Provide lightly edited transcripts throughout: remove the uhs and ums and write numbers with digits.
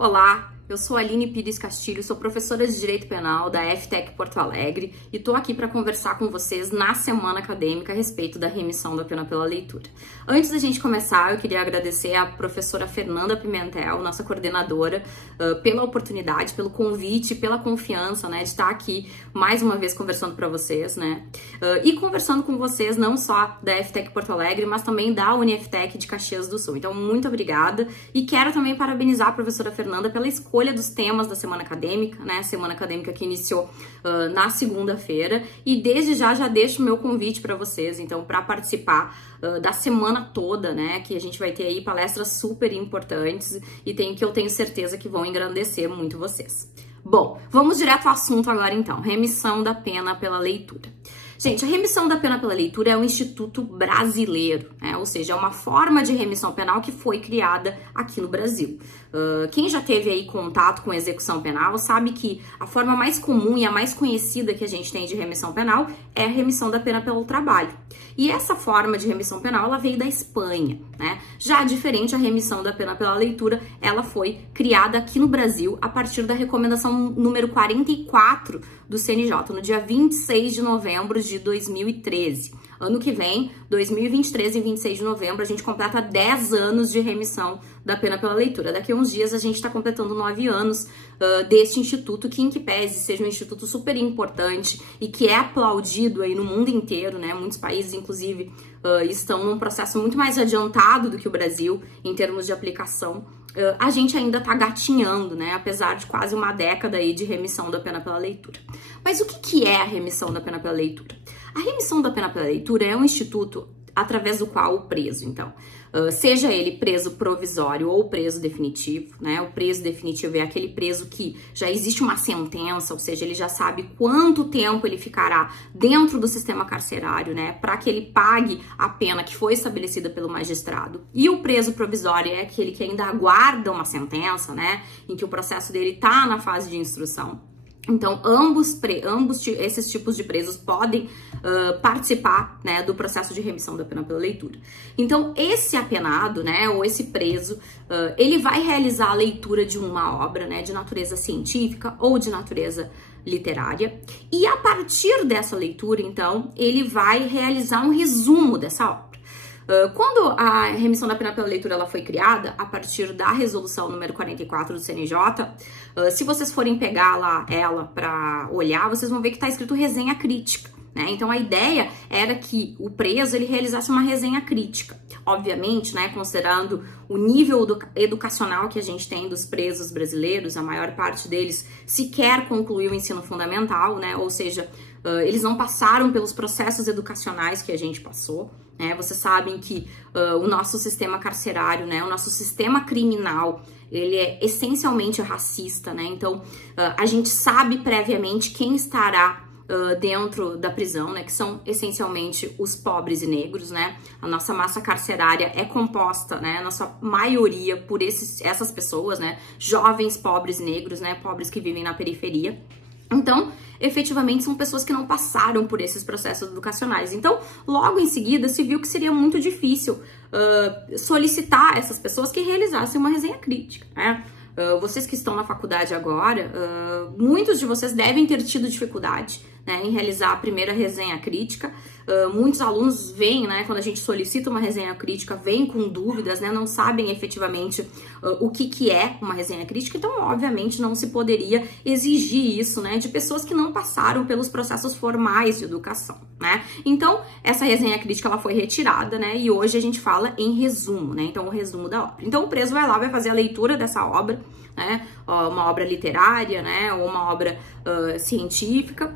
Olá, eu sou a Aline Pires Castilho, sou professora de Direito Penal da FTEC Porto Alegre e tô aqui para conversar com vocês na semana acadêmica a respeito da remissão da pena pela leitura. Antes da gente começar, eu queria agradecer à professora Fernanda Pimentel, nossa coordenadora, pela oportunidade, pelo convite, pela confiança, né, de estar aqui mais uma vez conversando para vocês, né, e conversando com vocês não só da FTEC Porto Alegre, mas também da UniFTEC de Caxias do Sul. Então, muito obrigada e quero também parabenizar a professora Fernanda pela escolha dos temas da semana acadêmica, né? Semana acadêmica que iniciou na segunda-feira, e desde já deixo o meu convite para vocês, então, para participar da semana toda, né? Que a gente vai ter aí palestras super importantes e que eu tenho certeza que vão engrandecer muito vocês. Bom, vamos direto ao assunto agora então, remissão da pena pela leitura. Gente, a remissão da pena pela leitura é um instituto brasileiro, né? Ou seja, é uma forma de remissão penal que foi criada aqui no Brasil. Quem já teve aí contato com execução penal sabe que a forma mais comum e a mais conhecida que a gente tem de remissão penal é a remissão da pena pelo trabalho. E essa forma de remissão penal, ela veio da Espanha, né? Já diferente, a remissão da pena pela leitura, ela foi criada aqui no Brasil a partir da recomendação número 44 do CNJ, no dia 26 de novembro de 2013. Ano que vem, 2023, em 26 de novembro, a gente completa 10 anos de remissão da pena pela leitura. Daqui a uns dias a gente está completando 9 anos deste instituto, que em que pese seja um instituto super importante e que é aplaudido aí no mundo inteiro, né? Muitos países, inclusive, estão num processo muito mais adiantado do que o Brasil em termos de aplicação. A gente ainda tá gatinhando, né? Apesar de quase uma década aí de remissão da pena pela leitura. Mas o que é a remissão da pena pela leitura? A remissão da pena pela leitura é um instituto através do qual o preso, então, seja ele preso provisório ou preso definitivo, né? O preso definitivo é aquele preso que já existe uma sentença, ou seja, ele já sabe quanto tempo ele ficará dentro do sistema carcerário, né? Para que ele pague a pena que foi estabelecida pelo magistrado. E o preso provisório é aquele que ainda aguarda uma sentença, né? Em que o processo dele tá na fase de instrução. Então, ambos esses tipos de presos podem participar, né, do processo de remissão da pena pela leitura. Então, esse apenado, né, ou esse preso, ele vai realizar a leitura de uma obra, né, de natureza científica ou de natureza literária, e a partir dessa leitura, então, ele vai realizar um resumo dessa obra. Quando a remissão da pena pela leitura ela foi criada, a partir da resolução número 44 do CNJ, se vocês forem pegar ela para olhar, vocês vão ver que está escrito resenha crítica, né? Então a ideia era que o preso ele realizasse uma resenha crítica. Obviamente, né, considerando o nível educacional que a gente tem dos presos brasileiros, a maior parte deles sequer concluiu o ensino fundamental, né? Ou seja, eles não passaram pelos processos educacionais que a gente passou, né? Vocês sabem que o nosso sistema carcerário, né, o nosso sistema criminal, ele é essencialmente racista, né? Então, a gente sabe previamente quem estará dentro da prisão, né, que são essencialmente os pobres e negros, né? A nossa massa carcerária é composta, né, a nossa maioria por essas pessoas, né? Jovens pobres negros, né? Pobres que vivem na periferia. Então, efetivamente, são pessoas que não passaram por esses processos educacionais. Então, logo em seguida, se viu que seria muito difícil solicitar essas pessoas que realizassem uma resenha crítica, né? Vocês que estão na faculdade agora, muitos de vocês devem ter tido dificuldade, né, em realizar a primeira resenha crítica. Muitos alunos vêm, né, quando a gente solicita uma resenha crítica, vêm com dúvidas, né, não sabem efetivamente o que é uma resenha crítica, então obviamente não se poderia exigir isso, né, de pessoas que não passaram pelos processos formais de educação, né. Então essa resenha crítica ela foi retirada, né, e hoje a gente fala em resumo, né, então o resumo da obra. Então o preso vai lá, vai fazer a leitura dessa obra, né, uma obra literária, né, ou uma obra científica,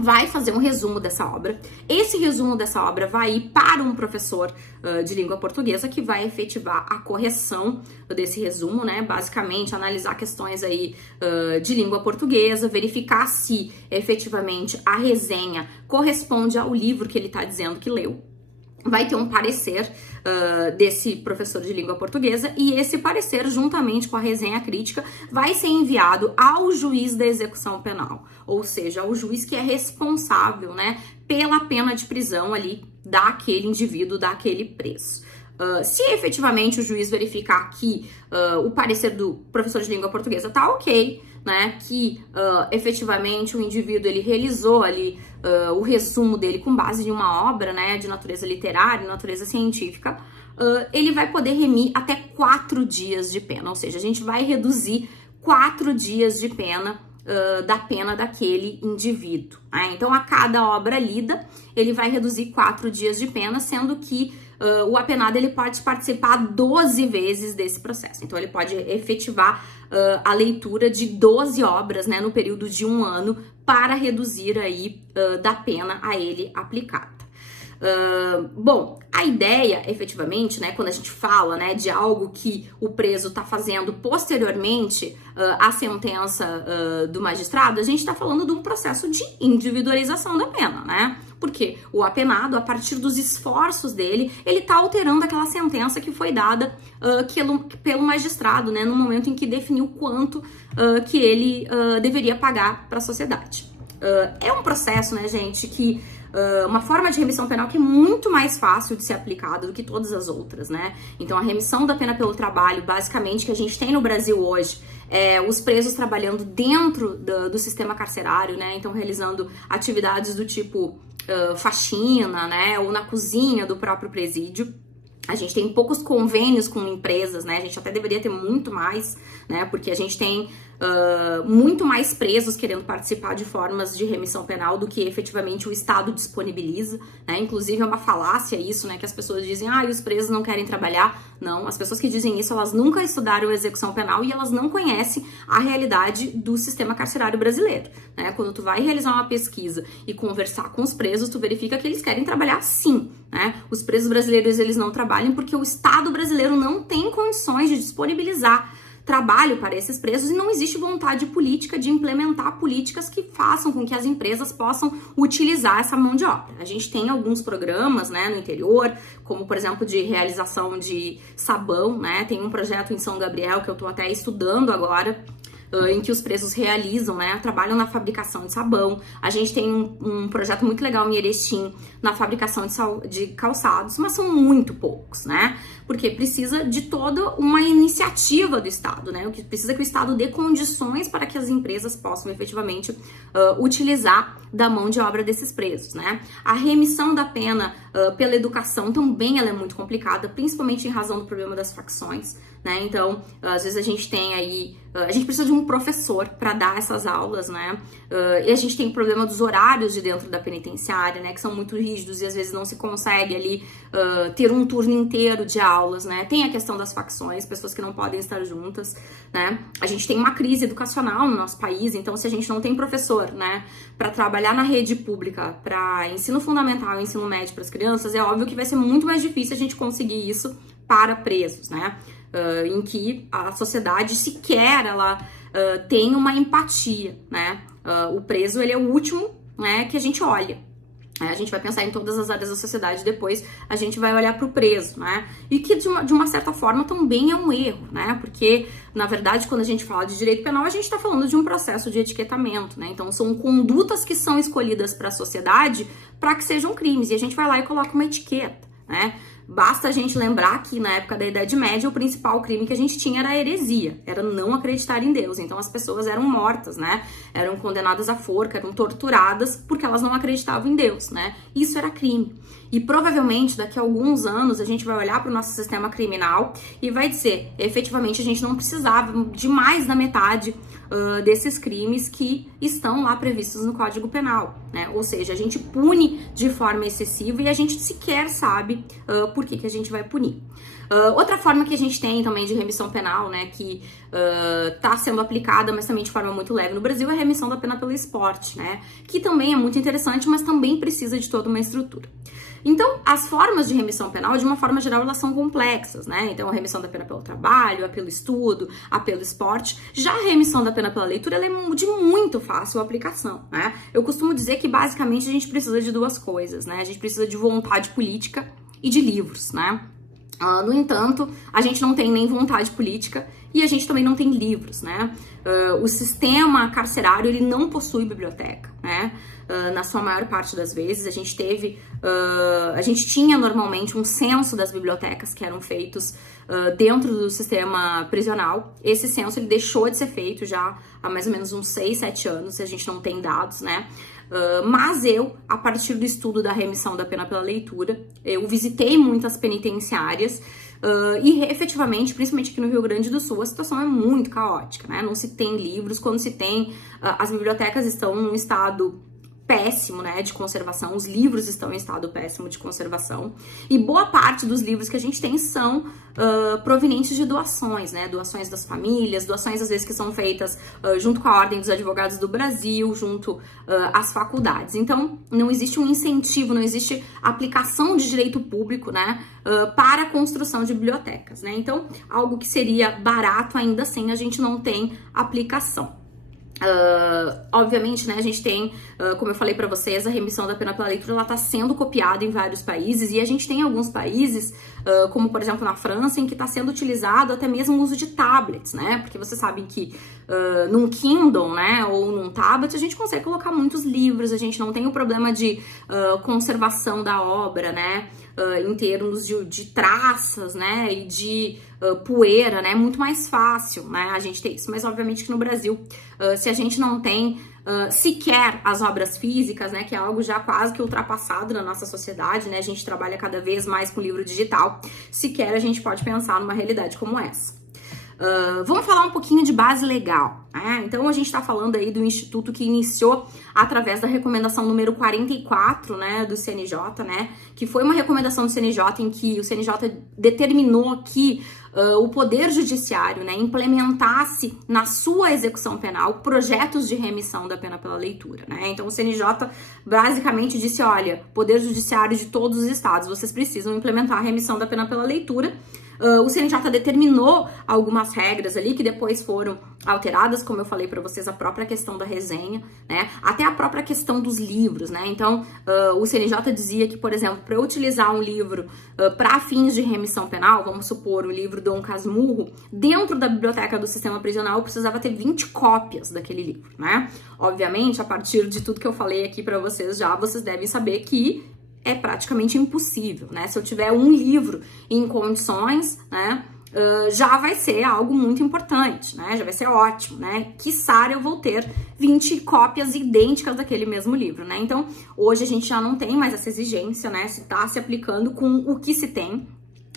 vai fazer um resumo dessa obra. Esse resumo dessa obra vai ir para um professor de língua portuguesa que vai efetivar a correção desse resumo, né? Basicamente, analisar questões aí de língua portuguesa, verificar se efetivamente a resenha corresponde ao livro que ele está dizendo que leu. Vai ter um parecer desse professor de língua portuguesa, e esse parecer, juntamente com a resenha crítica, vai ser enviado ao juiz da execução penal, ou seja, ao juiz que é responsável, né, pela pena de prisão ali daquele indivíduo, daquele preso. Se efetivamente o juiz verificar que o parecer do professor de língua portuguesa tá ok, né, que efetivamente o indivíduo ele realizou ali o resumo dele com base em uma obra, né, de natureza literária, natureza científica, ele vai poder remir até 4 dias de pena, ou seja, a gente vai reduzir 4 dias de pena da pena daquele indivíduo, né? Então, a cada obra lida, ele vai reduzir 4 dias de pena, sendo que o apenado ele pode participar 12 vezes desse processo. Então, ele pode efetivar a leitura de 12 obras, né, no período de 1 ano para reduzir aí da pena a ele aplicada. Bom, a ideia, efetivamente, né, quando a gente fala, né, de algo que o preso está fazendo posteriormente à sentença do magistrado, a gente está falando de um processo de individualização da pena, né? Porque o apenado, a partir dos esforços dele, ele está alterando aquela sentença que foi dada pelo magistrado, né, no momento em que definiu quanto que ele deveria pagar para a sociedade. É um processo, né, gente, que uma forma de remissão penal que é muito mais fácil de ser aplicada do que todas as outras, né? Então, a remissão da pena pelo trabalho, basicamente, que a gente tem no Brasil hoje, os presos trabalhando dentro do sistema carcerário, né? Então, realizando atividades do tipo faxina, né? Ou na cozinha do próprio presídio. A gente tem poucos convênios com empresas, né? A gente até deveria ter muito mais, né? Porque a gente tem muito mais presos querendo participar de formas de remissão penal do que efetivamente o Estado disponibiliza, né? Inclusive é uma falácia isso, né? Que as pessoas dizem, os presos não querem trabalhar. Não, as pessoas que dizem isso, elas nunca estudaram execução penal e elas não conhecem a realidade do sistema carcerário brasileiro, né? Quando tu vai realizar uma pesquisa e conversar com os presos, tu verifica que eles querem trabalhar sim, né? Os presos brasileiros, eles não trabalham porque o Estado brasileiro não tem condições de disponibilizar trabalho para esses presos e não existe vontade política de implementar políticas que façam com que as empresas possam utilizar essa mão de obra. A gente tem alguns programas, né, no interior, como, por exemplo, de realização de sabão, né? Tem um projeto em São Gabriel que eu tô até estudando agora, em que os presos realizam, né, trabalham na fabricação de sabão. A gente tem um projeto muito legal em Erechim, na fabricação de calçados, mas são muito poucos, né, porque precisa de toda uma iniciativa do Estado, né, o que precisa que o Estado dê condições para que as empresas possam efetivamente utilizar da mão de obra desses presos, né. A remissão da pena pela educação também ela é muito complicada, principalmente em razão do problema das facções, né, então, às vezes a gente tem aí, a gente precisa de um professor para dar essas aulas, né, e a gente tem o problema dos horários de dentro da penitenciária, né, que são muito rígidos e às vezes não se consegue ali ter um turno inteiro de aulas, né, tem a questão das facções, pessoas que não podem estar juntas, né, a gente tem uma crise educacional no nosso país, então se a gente não tem professor, né, para trabalhar na rede pública, para ensino fundamental e ensino médio para as crianças, é óbvio que vai ser muito mais difícil a gente conseguir isso para presos, né, em que a sociedade sequer ela tem uma empatia, né? O preso ele é o último, né, que a gente olha. A gente vai pensar em todas as áreas da sociedade, depois a gente vai olhar para o preso, né? E que de uma certa forma também é um erro, né? Porque, na verdade, quando a gente fala de direito penal, a gente está falando de um processo de etiquetamento, né? Então, são condutas que são escolhidas para a sociedade para que sejam crimes. E a gente vai lá e coloca uma etiqueta, né? Basta a gente lembrar que na época da Idade Média o principal crime que a gente tinha era a heresia, era não acreditar em Deus. Então as pessoas eram mortas, né? Eram condenadas à forca, eram torturadas porque elas não acreditavam em Deus, né? Isso era crime. E provavelmente daqui a alguns anos a gente vai olhar para o nosso sistema criminal e vai dizer, efetivamente a gente não precisava de mais da metade desses crimes que estão lá previstos no Código Penal, né? Ou seja, a gente pune de forma excessiva e a gente sequer sabe por que a gente vai punir. Outra forma que a gente tem também de remissão penal, né, que está sendo aplicada, mas também de forma muito leve no Brasil, é a remissão da pena pelo esporte, né, que também é muito interessante, mas também precisa de toda uma estrutura. Então, as formas de remissão penal, de uma forma geral, elas são complexas, né? Então, a remissão da pena pelo trabalho, a pelo estudo, a pelo esporte. Já a remissão da pena pela leitura, ela é de muito fácil aplicação, né? Eu costumo dizer que, basicamente, a gente precisa de duas coisas, né? A gente precisa de vontade política e de livros, né? No entanto, a gente não tem nem vontade política e a gente também não tem livros, né? O sistema carcerário, ele não possui biblioteca, né? Na sua maior parte das vezes, a gente tinha normalmente um censo das bibliotecas que eram feitos dentro do sistema prisional. Esse censo, ele deixou de ser feito já há mais ou menos uns 6, 7 anos, a gente não tem dados, né? Mas eu, a partir do estudo da remissão da pena pela leitura, eu visitei muitas penitenciárias e efetivamente, principalmente aqui no Rio Grande do Sul, a situação é muito caótica, né? Não se tem livros, quando se tem, as bibliotecas estão num estado péssimo, né, de conservação, os livros estão em estado péssimo de conservação, e boa parte dos livros que a gente tem são provenientes de doações, né, doações das famílias, doações às vezes que são feitas junto com a Ordem dos Advogados do Brasil, junto às faculdades. Então, não existe um incentivo, não existe aplicação de direito público, né, para a construção de bibliotecas, né, então, algo que seria barato ainda assim, a gente não tem aplicação. Obviamente, né, a gente tem, como eu falei pra vocês, a remissão da pena pela leitura, ela tá sendo copiada em vários países, e a gente tem alguns países, como por exemplo na França, em que tá sendo utilizado até mesmo o uso de tablets, né, porque vocês sabem que num Kindle, né, ou num tablet, a gente consegue colocar muitos livros, a gente não tem o problema de conservação da obra, né, em termos de traças, né, e de poeira, né, muito mais fácil, né, a gente ter isso. Mas obviamente que no Brasil, se a gente não tem sequer as obras físicas, né, que é algo já quase que ultrapassado na nossa sociedade, né, a gente trabalha cada vez mais com livro digital, sequer a gente pode pensar numa realidade como essa. Vamos falar um pouquinho de base legal, né? Então a gente está falando aí do instituto que iniciou através da recomendação número 44, né, do CNJ, né, que foi uma recomendação do CNJ em que o CNJ determinou que o Poder Judiciário, né, implementasse na sua execução penal projetos de remissão da pena pela leitura, né? Então o CNJ basicamente disse, olha, Poder Judiciário de todos os estados, vocês precisam implementar a remissão da pena pela leitura. O CNJ determinou algumas regras ali que depois foram alteradas, como eu falei para vocês, a própria questão da resenha, né? Até a própria questão dos livros, né? Então, o CNJ dizia que, por exemplo, para eu utilizar um livro para fins de remissão penal, vamos supor o livro Dom Casmurro, dentro da biblioteca do sistema prisional eu precisava ter 20 cópias daquele livro, né? Obviamente, a partir de tudo que eu falei aqui para vocês já, vocês devem saber que é praticamente impossível, né? Se eu tiver um livro em condições, né, já vai ser algo muito importante, né? Já vai ser ótimo, né? Quiçá eu vou ter 20 cópias idênticas daquele mesmo livro, né? Então, hoje a gente já não tem mais essa exigência, né? Se tá se aplicando com o que se tem.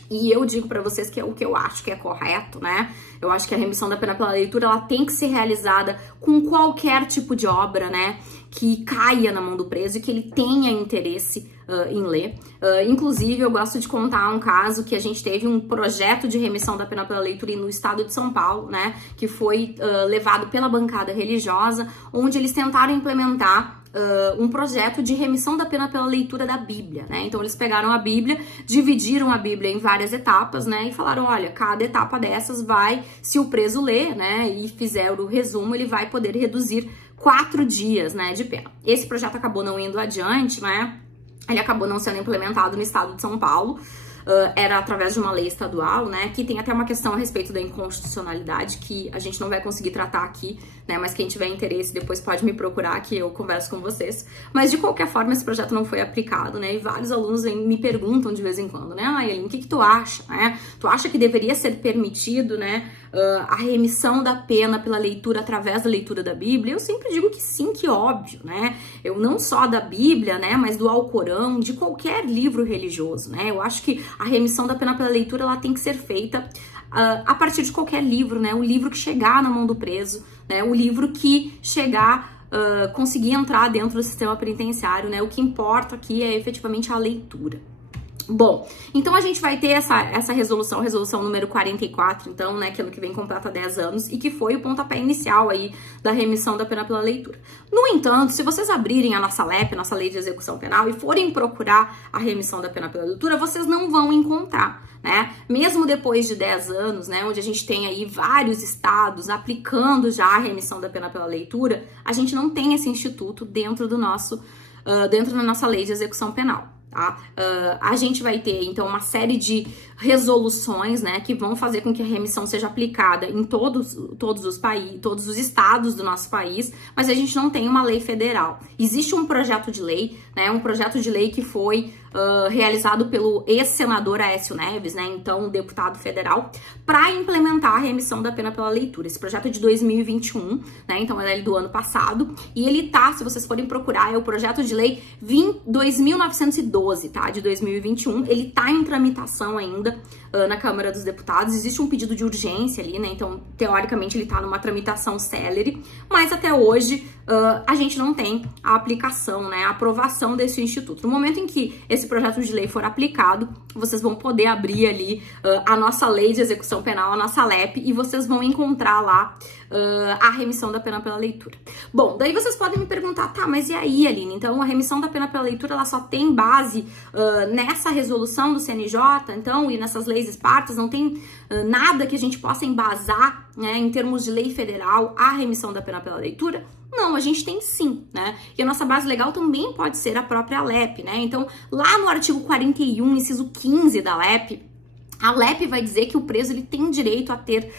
E eu digo para vocês que é o que eu acho que é correto, né? Eu acho que a remissão da pena pela leitura, ela tem que ser realizada com qualquer tipo de obra, né, que caia na mão do preso e que ele tenha interesse em ler. Inclusive, eu gosto de contar um caso que a gente teve um projeto de remissão da pena pela leitura no estado de São Paulo, né, que foi levado pela bancada religiosa, onde eles tentaram implementar um projeto de remissão da pena pela leitura da Bíblia, né? Então eles pegaram a Bíblia, dividiram a Bíblia em várias etapas, né? E falaram, olha, cada etapa dessas vai, se o preso ler, né, e fizer o resumo, ele vai poder reduzir 4 dias, né, de pena. Esse projeto acabou não indo adiante, né? Ele acabou não sendo implementado no estado de São Paulo. Era através de uma lei estadual, né, que tem até uma questão a respeito da inconstitucionalidade que a gente não vai conseguir tratar aqui, né, mas quem tiver interesse depois pode me procurar que eu converso com vocês. Mas de qualquer forma esse projeto não foi aplicado, né, e vários alunos me perguntam de vez em quando, né, Ayeline, o que tu acha, né? Tu acha que deveria ser permitido, né, a remissão da pena pela leitura através da leitura da Bíblia? Eu sempre digo que sim, que óbvio, né? Eu não só da Bíblia, né, mas do Alcorão, de qualquer livro religioso, né? Eu acho que a remissão da pena pela leitura, ela tem que ser feita a partir de qualquer livro, né? O livro que chegar na mão do preso, né? O livro que chegar, conseguir entrar dentro do sistema penitenciário, né? O que importa aqui é efetivamente a leitura. Bom, então a gente vai ter essa resolução número 44, então, né, que ano que vem completa 10 anos, e que foi o pontapé inicial aí da remissão da pena pela leitura. No entanto, se vocês abrirem a nossa LEP, nossa Lei de Execução Penal, e forem procurar a remissão da pena pela leitura, vocês não vão encontrar, né? Mesmo depois de 10 anos, né, onde a gente tem aí vários estados aplicando já a remissão da pena pela leitura, a gente não tem esse instituto dentro da nossa Lei de Execução Penal. tá? A gente vai ter, então, uma série de resoluções, né, que vão fazer com que a remissão seja aplicada em todos os países, todos os estados do nosso país, mas a gente não tem uma lei federal. Existe um projeto de lei, né, um projeto de lei que foi realizado pelo ex-senador Aécio Neves, né, então deputado federal, para implementar a remissão da pena pela leitura. Esse projeto é de 2021, né, então é do ano passado, e ele tá, se vocês forem procurar, é o projeto de lei 2912, tá, de 2021, ele tá em tramitação ainda na Câmara dos Deputados. Existe um pedido de urgência ali, né, então teoricamente ele tá numa tramitação célere, mas até hoje a gente não tem a aplicação, né, a aprovação desse instituto. No momento em que esse projeto de lei for aplicado, vocês vão poder abrir ali a nossa lei de execução penal, a nossa LEP, e vocês vão encontrar lá a remissão da pena pela leitura. Bom, daí vocês podem me perguntar, tá, mas e aí, Aline? Então a remissão da pena pela leitura, ela só tem base nessa resolução do CNJ, então, e nessas leis espartas, não tem nada que a gente possa embasar, né, em termos de lei federal, a remissão da pena pela leitura? Não, a gente tem sim, né? E a nossa base legal também pode ser a própria LEP, né? Então, lá no artigo 41, inciso 15 da LEP, a LEP vai dizer que o preso ele tem direito a ter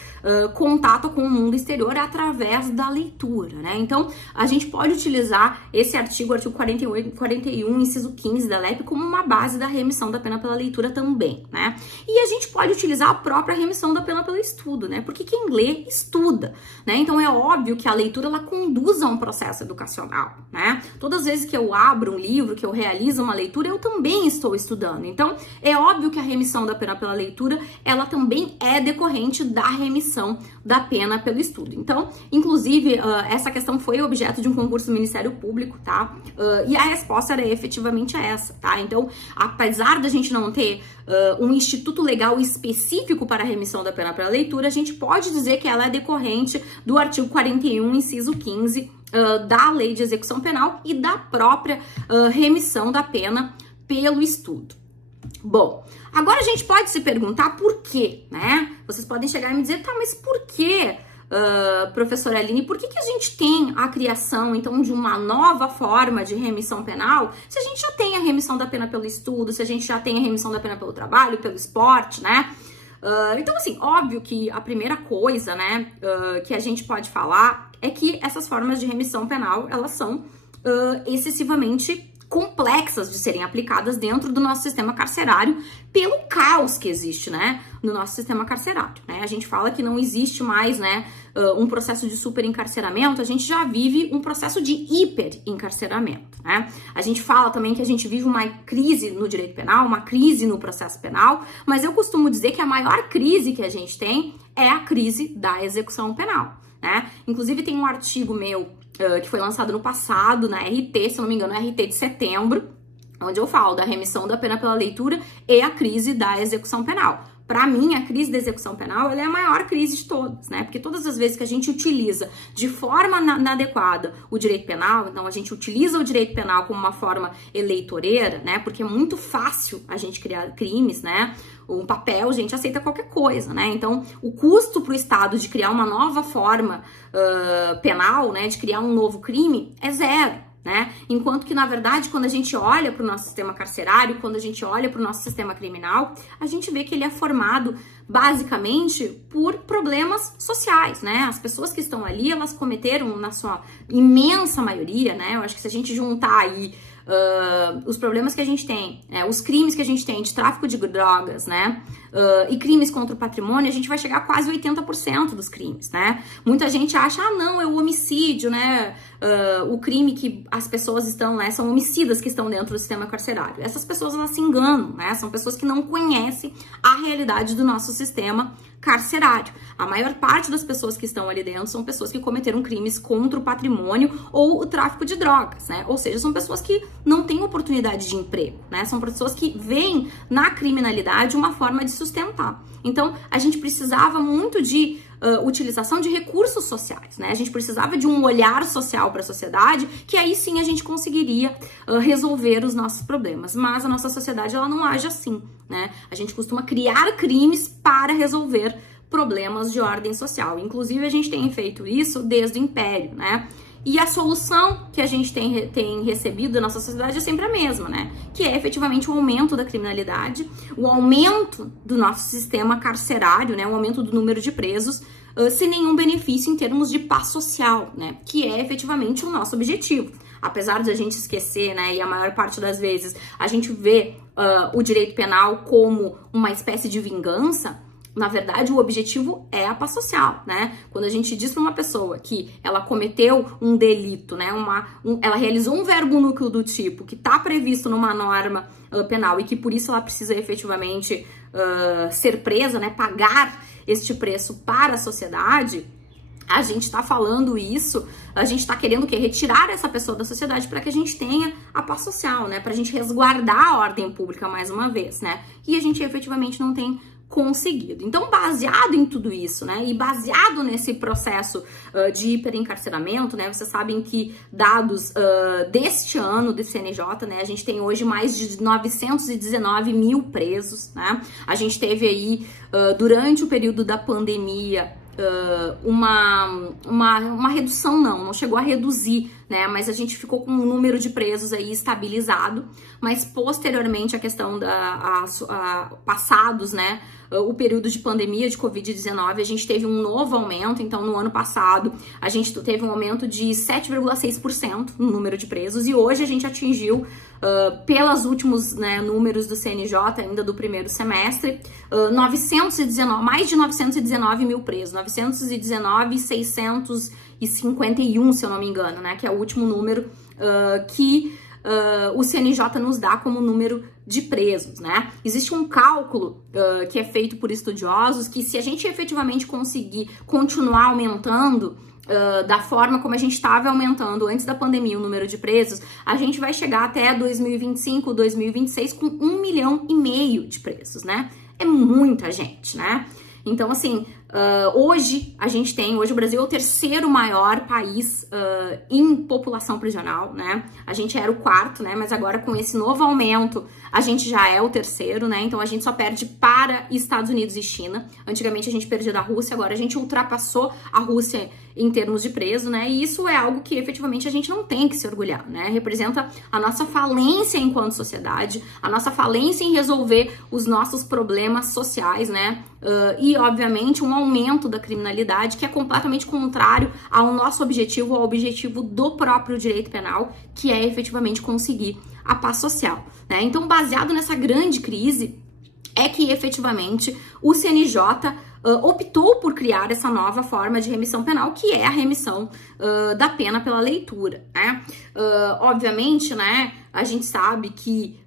contato com o mundo exterior através da leitura, né? Então, a gente pode utilizar esse artigo 41, inciso 15 da LEP, como uma base da remissão da pena pela leitura também, né? E a gente pode utilizar a própria remissão da pena pelo estudo, né? Porque quem lê, estuda, né? Então, é óbvio que a leitura, ela conduz a um processo educacional, né? Todas as vezes que eu abro um livro, que eu realizo uma leitura, eu também estou estudando. Então, é óbvio que a remissão da pena pela leitura, ela também é decorrente da remissão da pena pelo estudo. Então, inclusive, essa questão foi objeto de um concurso do Ministério Público, tá? E a resposta era efetivamente essa, tá? Então, apesar da gente não ter um instituto legal específico para a remissão da pena pela leitura, a gente pode dizer que ela é decorrente do artigo 41, inciso 15, da Lei de Execução Penal e da própria remissão da pena pelo estudo. Bom, agora a gente pode se perguntar por quê, né? Vocês podem chegar e me dizer, tá, mas por quê, professora Aline, por que a gente tem a criação, então, de uma nova forma de remissão penal, se a gente já tem a remissão da pena pelo estudo, se a gente já tem a remissão da pena pelo trabalho, pelo esporte, né? Então, assim, óbvio que a primeira coisa, né, que a gente pode falar é que essas formas de remissão penal, elas são excessivamente complexas de serem aplicadas dentro do nosso sistema carcerário pelo caos que existe, né, no nosso sistema carcerário, né? A gente fala que não existe mais, né, um processo de superencarceramento, a gente já vive um processo de hiperencarceramento, né? A gente fala também que a gente vive uma crise no direito penal, uma crise no processo penal, mas eu costumo dizer que a maior crise que a gente tem é a crise da execução penal, né? Inclusive tem um artigo meu que foi lançado no passado, na RT, se eu não me engano, é RT de setembro, onde eu falo da remissão da pena pela leitura e a crise da execução penal. Para mim, a crise da execução penal, ela é a maior crise de todas, né? Porque todas as vezes que a gente utiliza de forma inadequada o direito penal, então a gente utiliza o direito penal como uma forma eleitoreira, né? Porque é muito fácil a gente criar crimes, né? Um papel, a gente aceita qualquer coisa, né? Então, o custo para o Estado de criar uma nova forma penal, né? De criar um novo crime é zero, né? Enquanto que, na verdade, quando a gente olha para o nosso sistema carcerário, quando a gente olha para o nosso sistema criminal, a gente vê que ele é formado basicamente por problemas sociais, né? As pessoas que estão ali, elas cometeram, na sua imensa maioria, né? Eu acho que se a gente juntar aí os problemas que a gente tem, os crimes que a gente tem de tráfico de drogas, né, e crimes contra o patrimônio, a gente vai chegar a quase 80% dos crimes, né? Muita gente acha, não, é o homicídio, né, o crime que as pessoas estão, né, são homicidas que estão dentro do sistema carcerário. Essas pessoas, elas se enganam, né, são pessoas que não conhecem a realidade do nosso sistema carcerário. A maior parte das pessoas que estão ali dentro são pessoas que cometeram crimes contra o patrimônio ou o tráfico de drogas, né? Ou seja, são pessoas que não têm oportunidade de emprego, né? São pessoas que veem na criminalidade uma forma de sustentar. Então, a gente precisava muito de utilização de recursos sociais, né? A gente precisava de um olhar social para a sociedade, que aí sim a gente conseguiria resolver os nossos problemas. Mas a nossa sociedade, ela não age assim, né? A gente costuma criar crimes para resolver problemas de ordem social. Inclusive, a gente tem feito isso desde o Império, né? E a solução que a gente tem recebido na nossa sociedade é sempre a mesma, né? Que é efetivamente o aumento da criminalidade, o aumento do nosso sistema carcerário, né? O aumento do número de presos, sem nenhum benefício em termos de paz social, né? Que é efetivamente o nosso objetivo. Apesar de a gente esquecer, né? E a maior parte das vezes a gente vê o direito penal como uma espécie de vingança. Na verdade, o objetivo é a paz social, né? Quando a gente diz para uma pessoa que ela cometeu um delito, né? Ela realizou um verbo núcleo do tipo que está previsto numa norma penal e que por isso ela precisa efetivamente ser presa, né? Pagar este preço para a sociedade. A gente está falando isso, a gente está querendo o quê? Retirar essa pessoa da sociedade para que a gente tenha a paz social, né? Para a gente resguardar a ordem pública mais uma vez, né? E a gente efetivamente não tem conseguido. Então, baseado em tudo isso, né, e baseado nesse processo de hiperencarceramento, né, vocês sabem que dados deste ano do CNJ, né, a gente tem hoje mais de 919 mil presos, né, a gente teve aí, durante o período da pandemia, uma redução, não chegou a reduzir, né, mas a gente ficou com um número de presos aí estabilizado, mas posteriormente a questão passados, né, o período de pandemia de Covid-19, a gente teve um novo aumento. Então no ano passado a gente teve um aumento de 7,6% no número de presos e hoje a gente atingiu, pelos últimos, né, números do CNJ ainda do primeiro semestre, mais de 919 mil presos, 919.651, se eu não me engano, né, que é o último número que o CNJ nos dá como número de presos, né? Existe um cálculo que é feito por estudiosos que se a gente efetivamente conseguir continuar aumentando da forma como a gente estava aumentando antes da pandemia o número de presos, a gente vai chegar até 2025, 2026 com 1,5 milhão de presos, né? É muita gente, né? Então, assim, hoje o Brasil é o terceiro maior país em população prisional, né? A gente era o quarto, né? Mas agora com esse novo aumento, a gente já é o terceiro, né? Então a gente só perde para Estados Unidos e China. Antigamente a gente perdia da Rússia, agora a gente ultrapassou a Rússia em termos de preso, né? E isso é algo que efetivamente a gente não tem que se orgulhar, né? Representa a nossa falência enquanto sociedade, a nossa falência em resolver os nossos problemas sociais, né? E, obviamente, um aumento da criminalidade que é completamente contrário ao nosso objetivo, ao objetivo do próprio direito penal, que é efetivamente conseguir a paz social, né? Então, baseado nessa grande crise, é que efetivamente o CNJ optou por criar essa nova forma de remissão penal, que é a remissão da pena pela leitura, né? Obviamente, né, a gente sabe que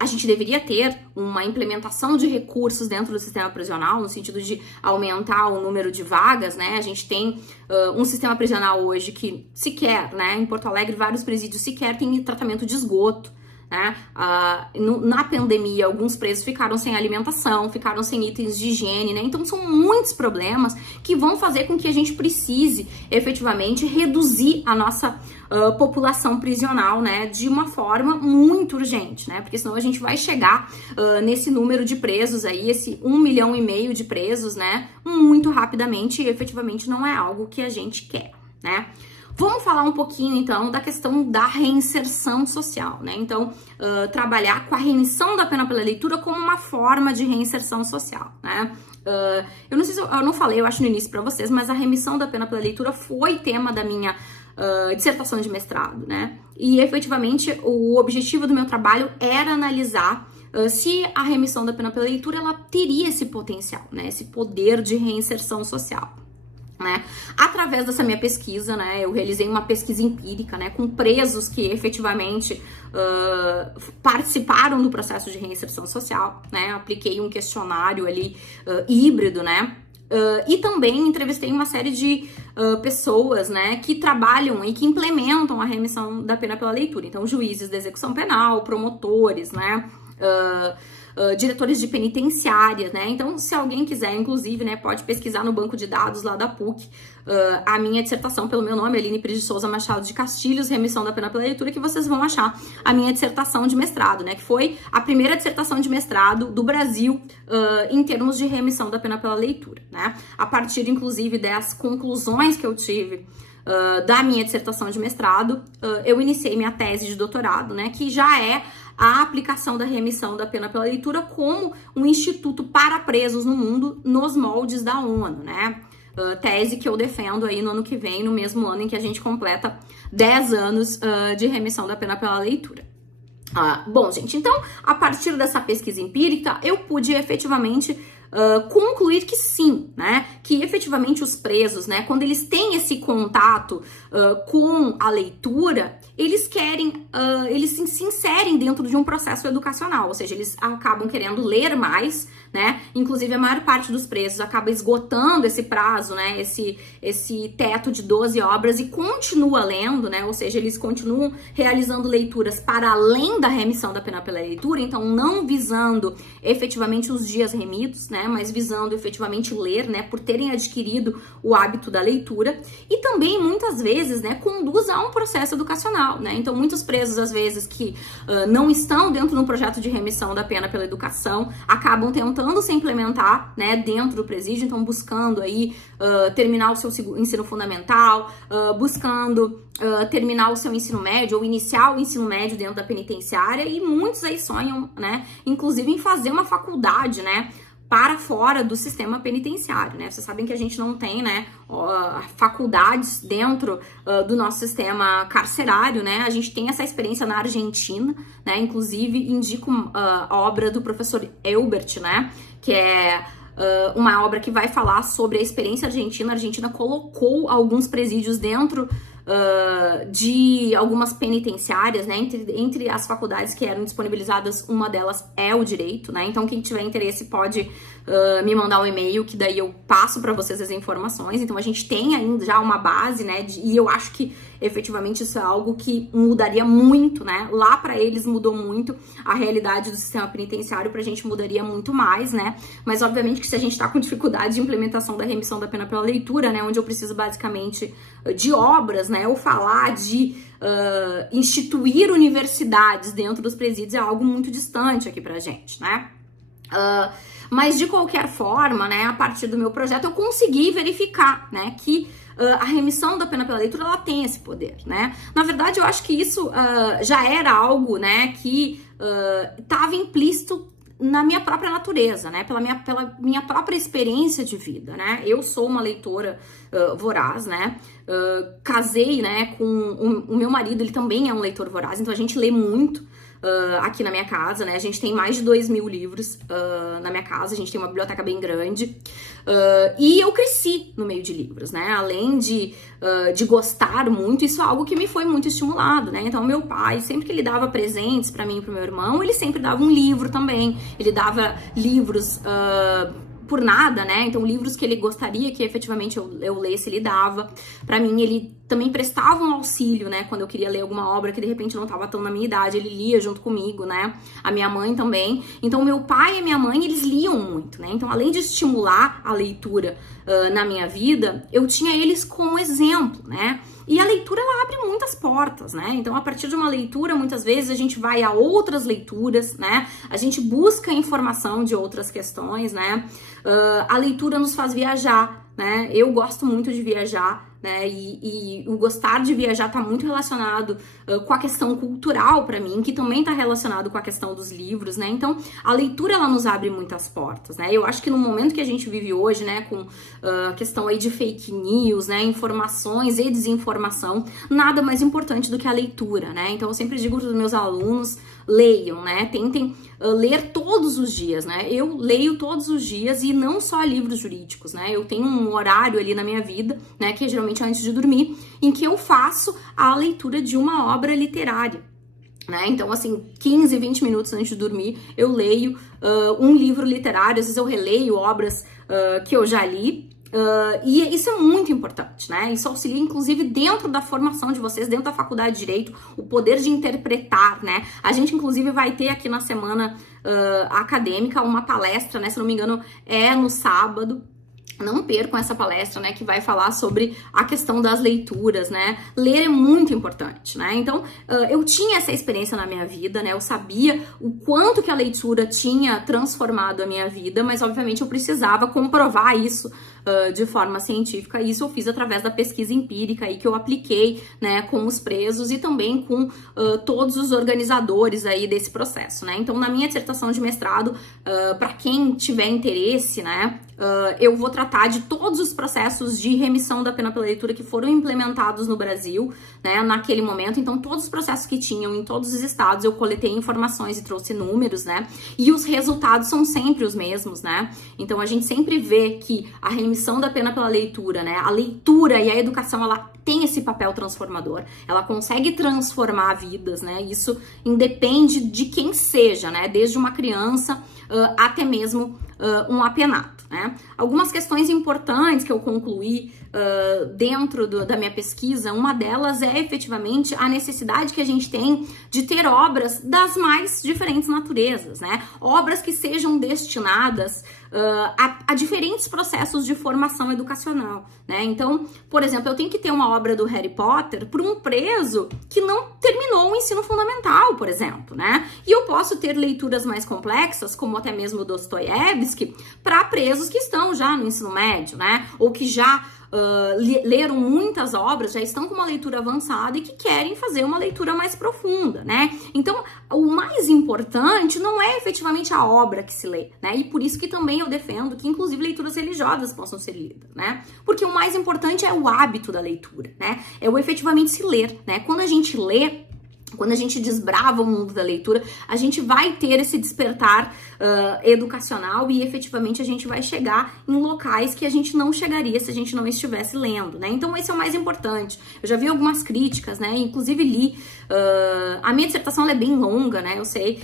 a gente deveria ter uma implementação de recursos dentro do sistema prisional, no sentido de aumentar o número de vagas, né? A gente tem um sistema prisional hoje que sequer, né, em Porto Alegre, vários presídios sequer têm tratamento de esgoto, né? Na pandemia, alguns presos ficaram sem alimentação, ficaram sem itens de higiene, né? Então são muitos problemas que vão fazer com que a gente precise efetivamente reduzir a nossa população prisional, né? De uma forma muito urgente, né? Porque senão a gente vai chegar nesse número de presos aí, esse 1,5 milhão de presos, né? Muito rapidamente, e efetivamente não é algo que a gente quer, né? Vamos falar um pouquinho, então, da questão da reinserção social, né? Então, trabalhar com a remissão da pena pela leitura como uma forma de reinserção social, né? Eu não sei se eu não falei, eu acho no início para vocês, mas a remissão da pena pela leitura foi tema da minha dissertação de mestrado, né? E, efetivamente, o objetivo do meu trabalho era analisar se a remissão da pena pela leitura, ela teria esse potencial, né? Esse poder de reinserção social. Né? Através dessa minha pesquisa, né, eu realizei uma pesquisa empírica, né, com presos que efetivamente participaram do processo de reinserção social, né, apliquei um questionário ali híbrido, né, e também entrevistei uma série de pessoas, né, que trabalham e que implementam a remissão da pena pela leitura, então juízes da execução penal, promotores, né, diretores de penitenciárias, né? Então, se alguém quiser, inclusive, né, pode pesquisar no banco de dados lá da PUC a minha dissertação pelo meu nome, Aline Pires de Souza Machado de Castilhos, remissão da pena pela leitura, que vocês vão achar a minha dissertação de mestrado, né? Que foi a primeira dissertação de mestrado do Brasil em termos de remissão da pena pela leitura, né? A partir, inclusive, das conclusões que eu tive da minha dissertação de mestrado, eu iniciei minha tese de doutorado, né, que já é a aplicação da remissão da pena pela leitura como um instituto para presos no mundo nos moldes da ONU, né? Tese que eu defendo aí no ano que vem, no mesmo ano em que a gente completa 10 anos de remissão da pena pela leitura. Bom, gente, então, a partir dessa pesquisa empírica, eu pude efetivamente concluir que sim, né, que efetivamente os presos, né, quando eles têm esse contato com a leitura, eles querem, eles se inserem dentro de um processo educacional, ou seja, eles acabam querendo ler mais, né, inclusive a maior parte dos presos acaba esgotando esse prazo, né, esse teto de 12 obras e continua lendo, né, ou seja, eles continuam realizando leituras para além da remissão da pena pela leitura, então não visando efetivamente os dias remidos, né, mas visando efetivamente ler, né, por terem adquirido o hábito da leitura, e também muitas vezes, né, conduz a um processo educacional, né, então muitos presos às vezes que não estão dentro de um projeto de remissão da pena pela educação, acabam tentando se implementar, né, dentro do presídio, então buscando aí terminar o seu ensino fundamental, buscando terminar o seu ensino médio ou iniciar o ensino médio dentro da penitenciária, e muitos aí sonham, né, inclusive em fazer uma faculdade, né, para fora do sistema penitenciário, né? Vocês sabem que a gente não tem, né, faculdades dentro do nosso sistema carcerário, né? A gente tem essa experiência na Argentina, né? Inclusive, indico a obra do professor Elbert, né? Que é uma obra que vai falar sobre a experiência argentina. A Argentina colocou alguns presídios dentro de algumas penitenciárias, né, entre as faculdades que eram disponibilizadas, uma delas é o direito, né, então quem tiver interesse pode me mandar um e-mail, que daí eu passo para vocês as informações. Então a gente tem ainda já uma base, né, e eu acho que efetivamente isso é algo que mudaria muito, né, lá para eles mudou muito a realidade do sistema penitenciário, pra gente mudaria muito mais, né, mas obviamente que se a gente tá com dificuldade de implementação da remissão da pena pela leitura, né, onde eu preciso basicamente de obras, né, ou falar de instituir universidades dentro dos presídios, é algo muito distante aqui pra gente, né. Mas de qualquer forma, né, a partir do meu projeto eu consegui verificar, né, que a remissão da pena pela leitura, ela tem esse poder, né. Na verdade, eu acho que isso já era algo, né, que estava implícito na minha própria natureza, né, pela minha própria experiência de vida, né. Eu sou uma leitora voraz, né, casei, né, com o meu marido, ele também é um leitor voraz, então a gente lê muito aqui na minha casa, né, a gente tem mais de 2.000 livros na minha casa, a gente tem uma biblioteca bem grande, e eu cresci no meio de livros, né, além de gostar muito, isso é algo que me foi muito estimulado, né, então meu pai, sempre que ele dava presentes pra mim e pro meu irmão, ele sempre dava um livro também, ele dava livros por nada, né, então livros que ele gostaria que efetivamente eu lesse, ele dava pra mim. Ele também prestava um auxílio, né, quando eu queria ler alguma obra que de repente não tava tão na minha idade, ele lia junto comigo, né, a minha mãe também. Então meu pai e a minha mãe, eles liam muito, né, então além de estimular a leitura na minha vida, eu tinha eles como exemplo, né. E a leitura, ela abre muitas portas, né? Então, a partir de uma leitura, muitas vezes a gente vai a outras leituras, né? A gente busca informação de outras questões, né? A leitura nos faz viajar, né? Eu gosto muito de viajar, né? E o gostar de viajar tá muito relacionado com a questão cultural pra mim, que também tá relacionado com a questão dos livros, né? Então, a leitura, ela nos abre muitas portas, né? Eu acho que no momento que a gente vive hoje, né, com a questão aí de fake news, né, informações e desinformação, nada mais importante do que a leitura, né? Então, eu sempre digo para os meus alunos, leiam, né? Tentem ler todos os dias, né? Eu leio todos os dias, e não só livros jurídicos, né? Eu tenho um horário ali na minha vida, né, que é geralmente antes de dormir, em que eu faço a leitura de uma obra literária, né? Então, assim, 15, 20 minutos antes de dormir, eu leio um livro literário, às vezes eu releio obras que eu já li, e isso é muito importante, né? Isso auxilia, inclusive, dentro da formação de vocês, dentro da faculdade de Direito, o poder de interpretar, né? A gente, inclusive, vai ter aqui na semana acadêmica uma palestra, né? Se não me engano, é no sábado. Não percam essa palestra, né, que vai falar sobre a questão das leituras, né? Ler é muito importante, né? Então, eu tinha essa experiência na minha vida, né? Eu sabia o quanto que a leitura tinha transformado a minha vida, mas obviamente eu precisava comprovar isso de forma científica. Isso eu fiz através da pesquisa empírica aí que eu apliquei, né, com os presos e também com todos os organizadores aí desse processo, né? Então, na minha dissertação de mestrado, para quem tiver interesse, né, eu vou tratar de todos os processos de remissão da pena pela leitura que foram implementados no Brasil, né, naquele momento. Então, todos os processos que tinham em todos os estados, eu coletei informações e trouxe números, né, e os resultados são sempre os mesmos, né. Então, a gente sempre vê que a remissão da pena pela leitura, né, a leitura e a educação, ela tem esse papel transformador, ela consegue transformar vidas, né, isso independe de quem seja, né, desde uma criança até mesmo um apenado, né? Algumas questões importantes que eu concluí dentro da minha pesquisa, uma delas é efetivamente a necessidade que a gente tem de ter obras das mais diferentes naturezas, né? Obras que sejam destinadas a diferentes processos de formação educacional, né? Então, por exemplo, eu tenho que ter uma obra do Harry Potter para um preso que não terminou o ensino fundamental, por exemplo, né? E eu posso ter leituras mais complexas, como até mesmo Dostoiévski, para presos que estão já no ensino médio, né? Ou que já leram muitas obras, já estão com uma leitura avançada e que querem fazer uma leitura mais profunda, né? Então, o mais importante não é efetivamente a obra que se lê, né? E por isso que também eu defendo que, inclusive, leituras religiosas possam ser lidas, né? Porque o mais importante é o hábito da leitura, né? É o efetivamente se ler, né? Quando a gente lê, quando a gente desbrava o mundo da leitura, a gente vai ter esse despertar educacional e efetivamente a gente vai chegar em locais que a gente não chegaria se a gente não estivesse lendo, né? Então esse é o mais importante. Eu já vi algumas críticas, né? Inclusive li, a minha dissertação ela é bem longa, né? Eu sei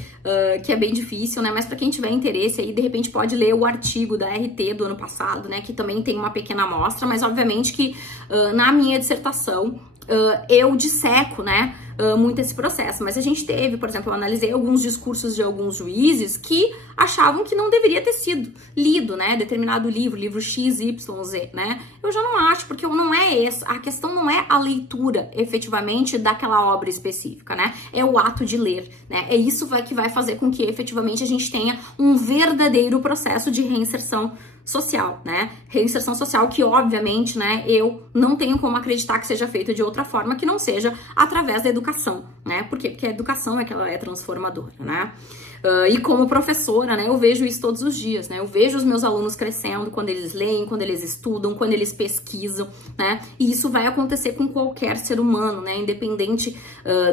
que é bem difícil, né? Mas para quem tiver interesse aí, de repente pode ler o artigo da RT do ano passado, né? Que também tem uma pequena amostra, mas obviamente que na minha dissertação eu disseco, né, muito esse processo, mas a gente teve, por exemplo, eu analisei alguns discursos de alguns juízes que achavam que não deveria ter sido lido, né, determinado livro XYZ, né, eu já não acho, porque não é essa, a questão não é a leitura, efetivamente, daquela obra específica, né, é o ato de ler, né, é isso que vai fazer com que, efetivamente, a gente tenha um verdadeiro processo de reinserção social, né? Reinserção social que, obviamente, né, eu não tenho como acreditar que seja feito de outra forma que não seja através da educação, né? Por quê? Porque a educação é que ela é transformadora, né? E como professora, né, eu vejo isso todos os dias, né? Eu vejo os meus alunos crescendo quando eles leem, quando eles estudam, quando eles pesquisam, né? E isso vai acontecer com qualquer ser humano, né? Independente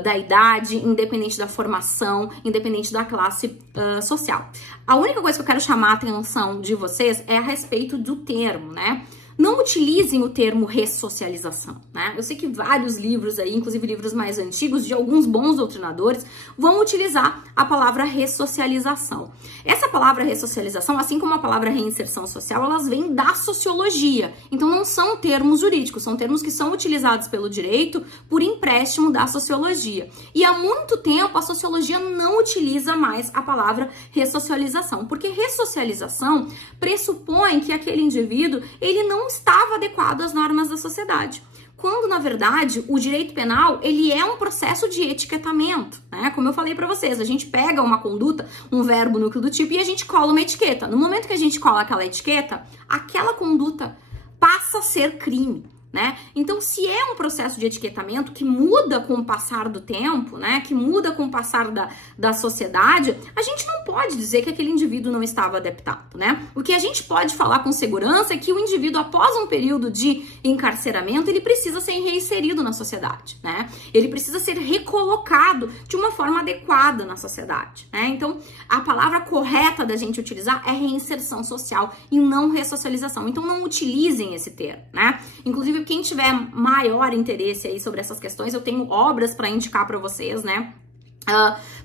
da idade, independente da formação, independente da classe social. A única coisa que eu quero chamar a atenção de vocês é a respeito do termo, né? Não utilizem o termo ressocialização, né? Eu sei que vários livros aí, inclusive livros mais antigos, de alguns bons doutrinadores, vão utilizar a palavra ressocialização. Essa palavra ressocialização, assim como a palavra reinserção social, elas vêm da sociologia. Então não são termos jurídicos, são termos que são utilizados pelo direito por empréstimo da sociologia. E há muito tempo a sociologia não utiliza mais a palavra ressocialização, porque ressocialização pressupõe que aquele indivíduo, ele não estava adequado às normas da sociedade. Quando, na verdade, o direito penal, ele é um processo de etiquetamento, né? Como eu falei pra vocês, a gente pega uma conduta, um verbo, núcleo do tipo, e a gente cola uma etiqueta. No momento que a gente cola aquela etiqueta, aquela conduta passa a ser crime, né? Então, se é um processo de etiquetamento que muda com o passar do tempo, né? Que muda com o passar da sociedade, a gente não pode dizer que aquele indivíduo não estava adaptado, né? O que a gente pode falar com segurança é que o indivíduo, após um período de encarceramento, ele precisa ser reinserido na sociedade, né? Ele precisa ser recolocado de uma forma adequada na sociedade, né? Então, a palavra correta da gente utilizar é reinserção social e não ressocialização. Então, não utilizem esse termo, né? Inclusive, quem tiver maior interesse aí sobre essas questões, eu tenho obras para indicar para vocês, né?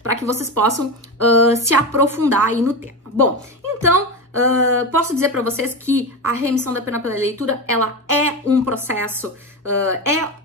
Para que vocês possam se aprofundar aí no tema. Bom, então, posso dizer para vocês que a remissão da pena pela leitura, ela é um processo,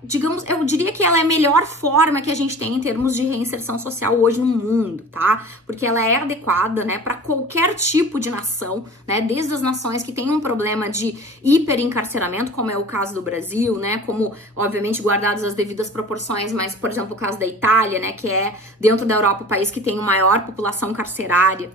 digamos, eu diria que ela é a melhor forma que a gente tem em termos de reinserção social hoje no mundo, tá? Porque ela é adequada, né, para qualquer tipo de nação, né, desde as nações que têm um problema de hiperencarceramento, como é o caso do Brasil, né, como, obviamente, guardadas as devidas proporções, mas, por exemplo, o caso da Itália, né, que é, dentro da Europa, o país que tem a maior população carcerária,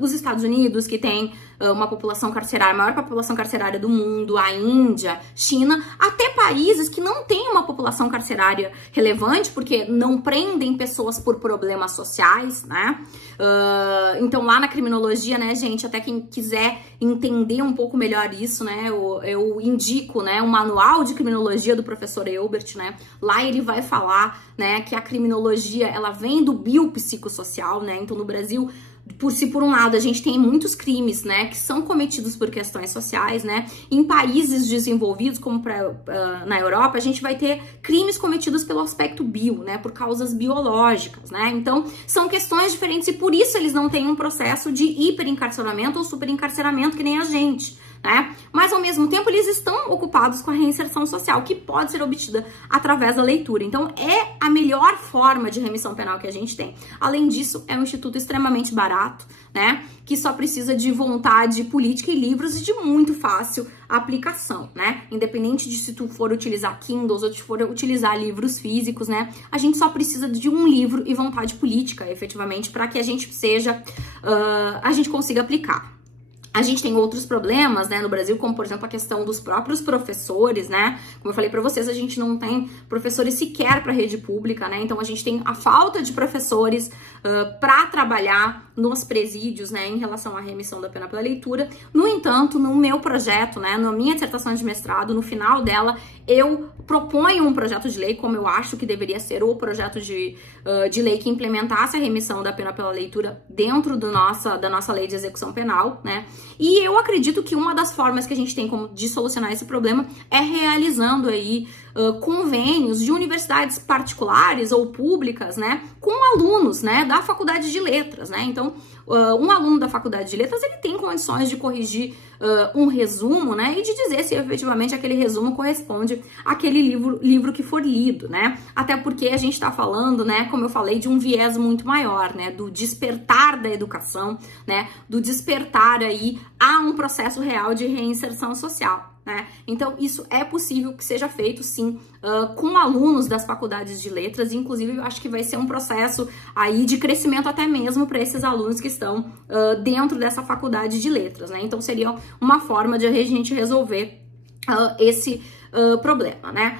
Os Estados Unidos, que tem uma população carcerária, a maior população carcerária do mundo, a Índia, China, até países que não têm uma população carcerária relevante, porque não prendem pessoas por problemas sociais, né? Então lá na criminologia, né, gente, até quem quiser entender um pouco melhor isso, né, eu indico, né, um manual de criminologia do professor Elbert, né? Lá ele vai falar, né, que a criminologia, ela vem do biopsicossocial, né? Então no Brasil, por um lado, a gente tem muitos crimes, né, que são cometidos por questões sociais, né, em países desenvolvidos, como na Europa, a gente vai ter crimes cometidos pelo aspecto bio, né, por causas biológicas, né, então são questões diferentes e por isso eles não têm um processo de hiperencarceramento ou superencarceramento que nem a gente, né? Mas ao mesmo tempo eles estão ocupados com a reinserção social, que pode ser obtida através da leitura. Então é a melhor forma de remissão penal que a gente tem. Além disso, é um instituto extremamente barato, né? Que só precisa de vontade política e livros e de muito fácil aplicação, né? Independente de se tu for utilizar Kindles ou se for utilizar livros físicos, né? A gente só precisa de um livro e vontade política, efetivamente, para que a gente a gente consiga aplicar. A gente tem outros problemas, né, no Brasil, como, por exemplo, a questão dos próprios professores, né? Como eu falei pra vocês, a gente não tem professores sequer pra rede pública, né? Então, a gente tem a falta de professores pra trabalhar nos presídios, né, em relação à remissão da pena pela leitura. No entanto, no meu projeto, né, na minha dissertação de mestrado, no final dela, eu proponho um projeto de lei, como eu acho que deveria ser o projeto de lei que implementasse a remissão da pena pela leitura dentro da nossa lei de execução penal, né? E eu acredito que uma das formas que a gente tem de solucionar esse problema é realizando aí convênios de universidades particulares ou públicas, né, com alunos, né, da faculdade de letras, né? Então, um aluno da faculdade de letras, ele tem condições de corrigir um resumo, né, e de dizer se efetivamente aquele resumo corresponde àquele livro que for lido, né? Até porque a gente tá falando, né, como eu falei, de um viés muito maior, né, do despertar da educação, né, do despertar aí a um processo real de reinserção social, né? Então, isso é possível que seja feito, sim, com alunos das faculdades de letras, e inclusive eu acho que vai ser um processo aí de crescimento até mesmo para esses alunos que estão dentro dessa faculdade de letras, né? Então, seria uma forma de a gente resolver esse problema, né?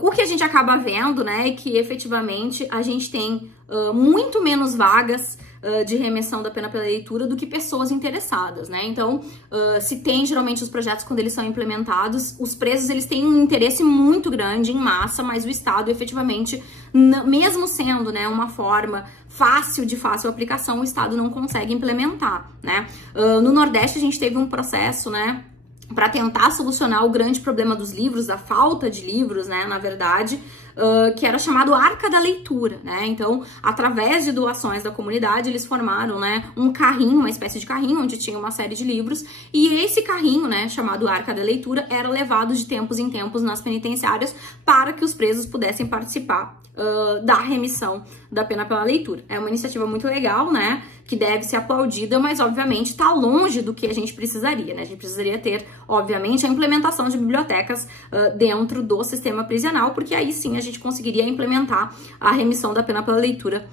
O que a gente acaba vendo, né, é que efetivamente a gente tem muito menos vagas de remissão da pena pela leitura do que pessoas interessadas, né? Então, se tem geralmente os projetos quando eles são implementados, os presos eles têm um interesse muito grande em massa, mas o Estado efetivamente, mesmo sendo, né, uma forma de fácil aplicação, o Estado não consegue implementar, né? No Nordeste a gente teve um processo, né, para tentar solucionar o grande problema dos livros, a falta de livros, né, na verdade, que era chamado Arca da Leitura, né? Então, através de doações da comunidade, eles formaram, né, um carrinho, uma espécie de carrinho, onde tinha uma série de livros, e esse carrinho, né, chamado Arca da Leitura, era levado de tempos em tempos nas penitenciárias para que os presos pudessem participar da remissão da pena pela leitura. É uma iniciativa muito legal, né, que deve ser aplaudida, mas obviamente está longe do que a gente precisaria, né? A gente precisaria ter, obviamente, a implementação de bibliotecas dentro do sistema prisional, porque aí sim a gente conseguiria implementar a remissão da pena pela leitura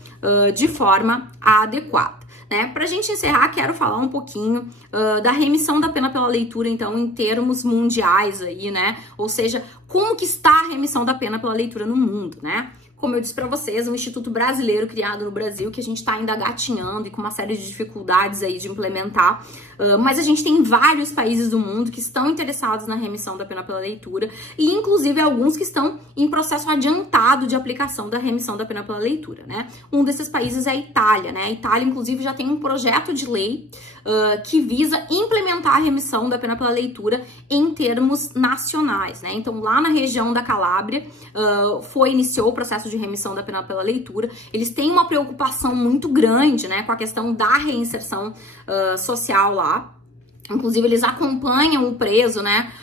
de forma adequada, né? Pra gente encerrar, quero falar um pouquinho da remissão da pena pela leitura, então, em termos mundiais aí, né? Ou seja, como que está a remissão da pena pela leitura no mundo, né? Como eu disse para vocês, um instituto brasileiro criado no Brasil, que a gente está ainda gatinhando e com uma série de dificuldades aí de implementar, mas a gente tem vários países do mundo que estão interessados na remissão da pena pela leitura e inclusive alguns que estão em processo adiantado de aplicação da remissão da pena pela leitura, né? Um desses países é a Itália, né? A Itália, inclusive, já tem um projeto de lei que visa implementar a remissão da pena pela leitura em termos nacionais, né? Então, lá na região da Calábria, iniciou o processo de remissão da pena pela leitura. Eles têm uma preocupação muito grande, né, com a questão da reinserção social lá. Inclusive, eles acompanham o preso, né,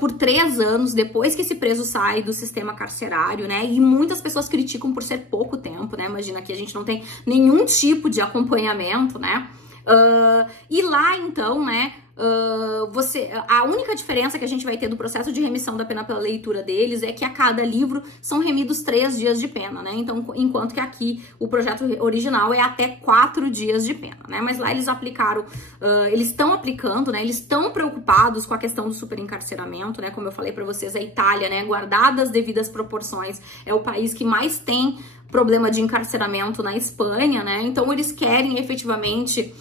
por 3 anos depois que esse preso sai do sistema carcerário, né, e muitas pessoas criticam por ser pouco tempo, né, imagina que a gente não tem nenhum tipo de acompanhamento, né, e lá, então, né, a única diferença que a gente vai ter do processo de remissão da pena pela leitura deles é que a cada livro são remidos 3 dias de pena, né? Então, enquanto que aqui o projeto original é até 4 dias de pena, né? Mas lá eles aplicaram, eles estão aplicando, né? Eles estão preocupados com a questão do superencarceramento, né? Como eu falei para vocês, a Itália, né? Guardadas as devidas proporções, é o país que mais tem problema de encarceramento na Espanha, né? Então eles querem efetivamente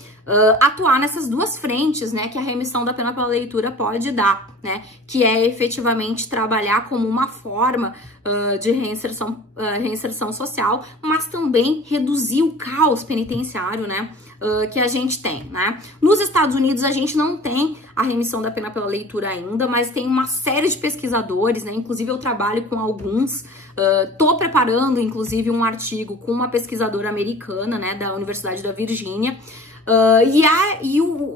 atuar nessas duas frentes, né, que a remissão da pena pela leitura pode dar, né, que é efetivamente trabalhar como uma forma de reinserção social, mas também reduzir o caos penitenciário, né, que a gente tem, né. Nos Estados Unidos a gente não tem a remissão da pena pela leitura ainda, mas tem uma série de pesquisadores, né, inclusive eu trabalho com alguns, tô preparando inclusive um artigo com uma pesquisadora americana, né, da Universidade da Virgínia.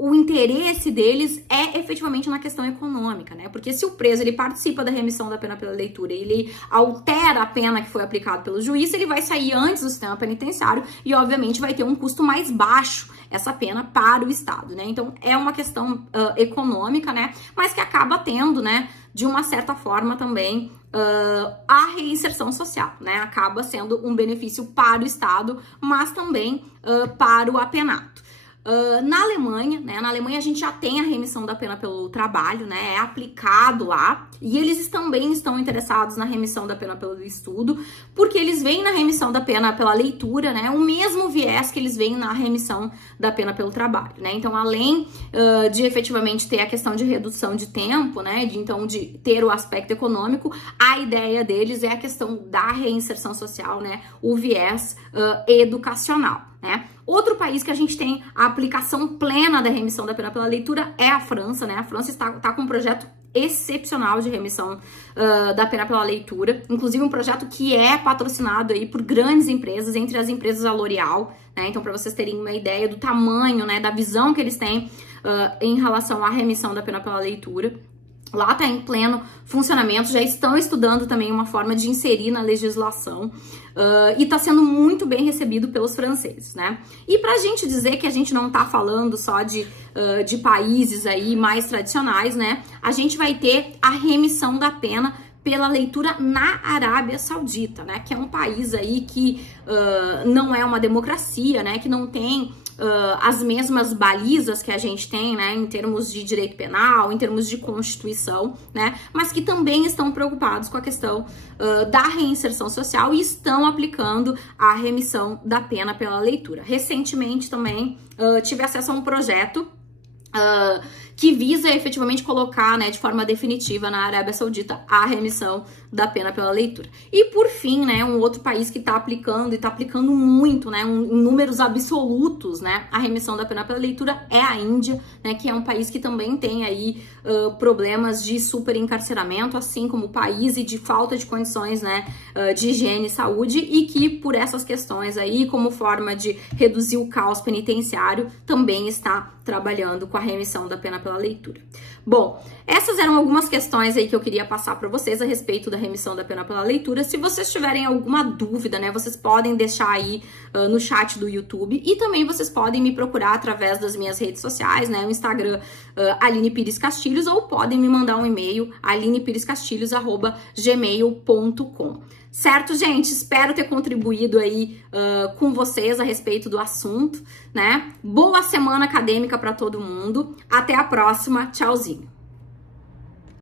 O interesse deles é efetivamente na questão econômica, né? Porque se o preso ele participa da remissão da pena pela leitura, ele altera a pena que foi aplicada pelo juiz, ele vai sair antes do sistema penitenciário e, obviamente, vai ter um custo mais baixo essa pena para o Estado, né? Então, é uma questão econômica, né? Mas que acaba tendo, né, de uma certa forma também a reinserção social, né? Acaba sendo um benefício para o Estado, mas também para o apenado. Na Alemanha, né? Na Alemanha a gente já tem a remissão da pena pelo trabalho, né? É aplicado lá. E eles também estão interessados na remissão da pena pelo estudo, porque eles veem na remissão da pena pela leitura, né? O mesmo viés que eles veem na remissão da pena pelo trabalho, né? Então, além de efetivamente ter a questão de redução de tempo, né? De ter o aspecto econômico, a ideia deles é a questão da reinserção social, né? O viés educacional, né? Outro país que a gente tem a aplicação plena da remissão da pena pela leitura é a França, né? A França está com um projeto excepcional de remissão da pena pela leitura, inclusive um projeto que é patrocinado aí por grandes empresas, entre as empresas a L'Oréal, né? Então, para vocês terem uma ideia do tamanho, né, da visão que eles têm em relação à remissão da pena pela leitura. Lá está em pleno funcionamento, já estão estudando também uma forma de inserir na legislação e está sendo muito bem recebido pelos franceses, né? E para a gente dizer que a gente não está falando só de países aí mais tradicionais, né? A gente vai ter a remissão da pena pela leitura na Arábia Saudita, né? Que é um país aí que não é uma democracia, né? Que não tem as mesmas balizas que a gente tem, né, em termos de direito penal, em termos de constituição, né, mas que também estão preocupados com a questão da reinserção social e estão aplicando a remissão da pena pela leitura. Recentemente também tive acesso a um projeto que visa efetivamente colocar, né, de forma definitiva na Arábia Saudita a remissão da pena pela leitura. E por fim, né, um outro país que está aplicando e está aplicando muito, né, em números absolutos, né, a remissão da pena pela leitura é a Índia, né, que é um país que também tem aí problemas de superencarceramento, assim como o país, e de falta de condições, né, de higiene e saúde, e que por essas questões aí, como forma de reduzir o caos penitenciário, também está trabalhando com a remissão da pena pela leitura. Bom, essas eram algumas questões aí que eu queria passar para vocês a respeito da remissão da pena pela leitura. Se vocês tiverem alguma dúvida, né, vocês podem deixar aí no chat do YouTube, e também vocês podem me procurar através das minhas redes sociais, né, no Instagram Aline Pires Castilhos, ou podem me mandar um e-mail alinepirescastilhos@gmail.com. Certo, gente? Espero ter contribuído aí com vocês a respeito do assunto, né? Boa semana acadêmica para todo mundo. Até a próxima. Tchauzinho.